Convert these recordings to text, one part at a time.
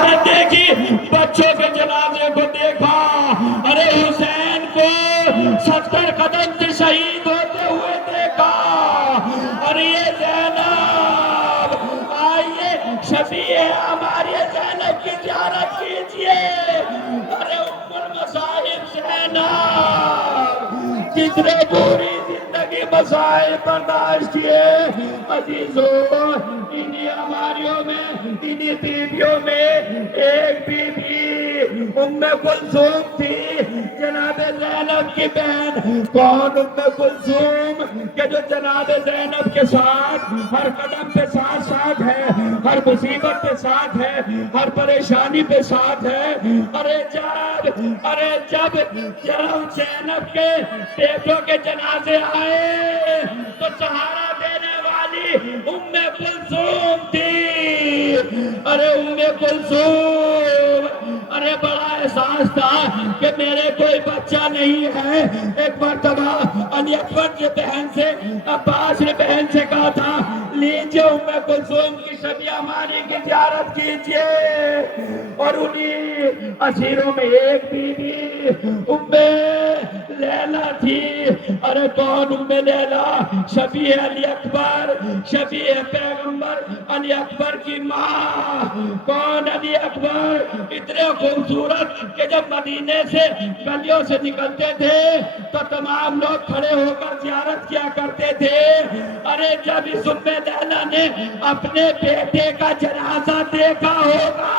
زیارت دیکھی، بچوں کے جنازے کو دیکھا، ارے حسین کو 70 قدم سے شہید ہوتے ہوئے دیکھا، اور یہ زینب آئیے شفیع ہماری زینب کی زیارت کیجئے، ارے ام المصائب زینب جس نے پوری زندگی مسائل برداشت کیے، عزیزوں انہی ہماریوں میں، انہی بیویوں میں ایک بیوی ام کلثوم تھی، جناب زینب کی بہن۔ کون ام کلثوم کہ جو جناب زینب کے ساتھ ہر قدم پہ ساتھ ساتھ ہے، ہر مصیبت پہ ساتھ ہے، ہر پریشانی پہ ساتھ ہے۔ جب زینب کے بیٹوں کے جنازے آئے تو سہارا دینے والی ام کلثوم تھی، ارے ام کلثوم، ارے بڑا احساس تھا کہ میرے کوئی بچہ نہیں ہے۔ ایک مرتبہ علی اکبر کی بہن سے، عباس نے بہن سے کہا تھا لیجیے ام کلثوم کی شفیع ہماری کی زیارت کیجیے، اور انہی اسیروں میں ایک بیوی ام لیلا تھی۔ ارے کون ام لیلا؟ شفیع علی اکبر، شفیع پیغمبر علی اکبر کی ماں۔ کون علی اکبر؟ اتنے خوبصورت کہ جب مدینے سے گلیوں سے نکلتے تھے تو تمام لوگ کھڑے ہو کر زیارت کیا کرتے تھے۔ ارے جب اس ام لیلا نے اپنے بیٹے کا جنازہ دیکھا ہوگا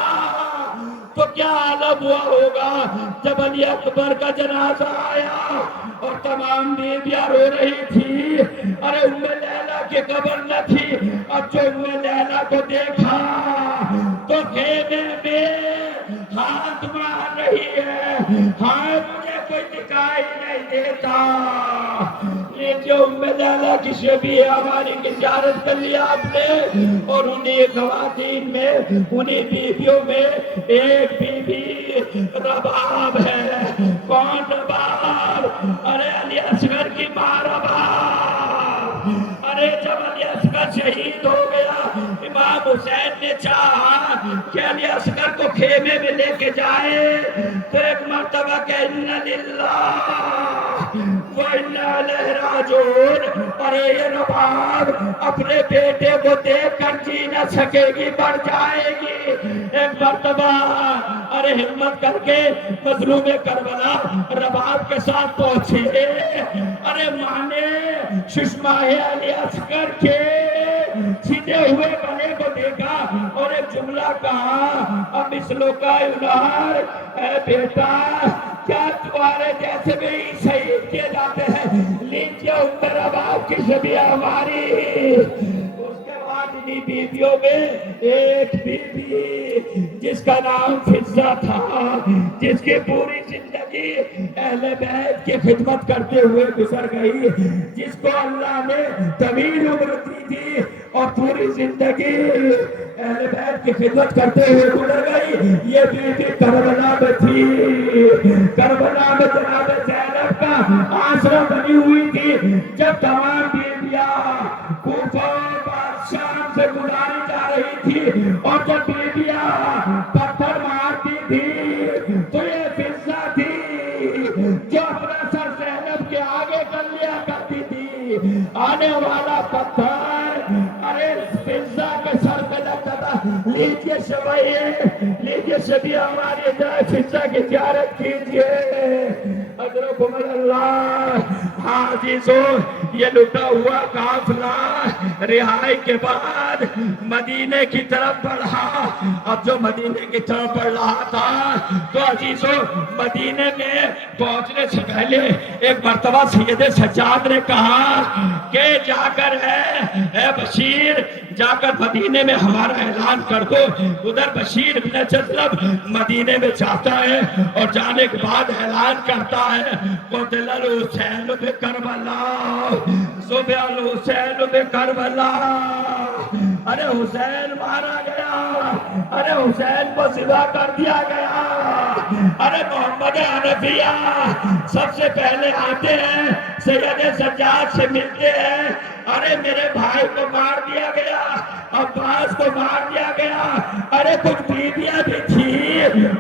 تو کیا عالم ہوا ہوگا جب علی اکبر کا جنازہ آیا اور تمام بیویاں رو رہی تھی۔ ارے ام لیلا کی قبر نہ تھی، اب جو ام لیلا کو دیکھا تو خیمے میں ہاتھ مار رہی ہے، ہاں مجھے کوئی دکھائی نہیں دیتا۔ یہ جو ام لیلا کی شفیع ہماری کی زیارت کر لیا آپ نے، اور انہی خواتین میں، انہی بیویوں میں ایک بیوی رباب ہے۔ کون رباب؟ ارے علی اصغر کی ماں رباب۔ ارے جب علی اصغر شہید ہو گیا، امام حسین نے چاہا کہ علی اصغر کو خیمے میں لے کے جائے تو ایک مرتبہ کہ اِنَّ لِلَّهِ وَإِنَّا إِلَيْهِ رَاجِعُونَ، ارے یہ رباب اپنے بیٹے کو دیکھ کر جی نہ سکے گی، مر جائے گی۔ ایک مرتبہ ارے ہمت کر کے مظلوم کربلا رباب کے ساتھ پہنچی، ارے ماں نے ششماہ علی اصغر کے سیدھے ہوئے گلے کو دیکھا اور ایک جملہ کہا، اب اس لوکا یونار، اے بیٹا کیا تمہارے جیسے بھی شہید کیے جاتے ہیں؟ لیجیے ام رباب کی شفیع ہماری۔ اس کے بعد انہی بیویوں میں ایک بیوی جس کا نام فضہ تھا، جس کی پوری زندگی اہل بیت کی خدمت کرتے ہوئے گزر گئی، جس کو اللہ نے طویل عمر دی تھی اور پوری زندگی اہل بیت کی خدمت کرتے ہوئے گزر گئی۔ یہ بیوی کربلا میں تھی، کربلا میں جناب زینب کا آسرا بنی ہوئی تھی۔ جب تمام بیویاں کوفہ شام سے گزاری جا رہی تھی اور جب بیویاں پتھر مارتی تھی تو یہ فضہ تھی جو اپنا سر زینب کے آگے کر لیا کرتی تھی۔ آنے والا پتھر ارے فضہ کے سر پہ لگتا تھا۔ لیجیے لیجیے شفیع ہماری جائے فضہ کی زیارت کیجیے، اجرکم اللہ۔ عزیزوں یہ لٹا ہوا قافلہ رہائی کے بعد مدینے کی طرف بڑھا۔ اب جو مدینے کی طرف بڑھ رہا تھا تو عزیزوں مدینے میں پہنچنے سے پہلے ایک مرتبہ سید سجاد نے کہا کہ جا کر اے بشیر جا کر مدینے میں ہمارا اعلان کر دو۔ ادھر بشیر بن جذلب مدینے میں جاتا ہے اور جانے کے بعد اعلان کرتا ہے قتل الحسین بکربلا، صبح الحسین بکربلا، ارے حسین مارا گیا، ارے حسین کو ذبح کر دیا گیا۔ ارے محمد حنفیہ سب سے پہلے آتے ہیں، سید سجاد سے ملتے ہیں، ارے میرے بھائی کو مار دیا گیا، عباس کو مار دیا گیا۔ ارے کچھ بیویاں بھی تھی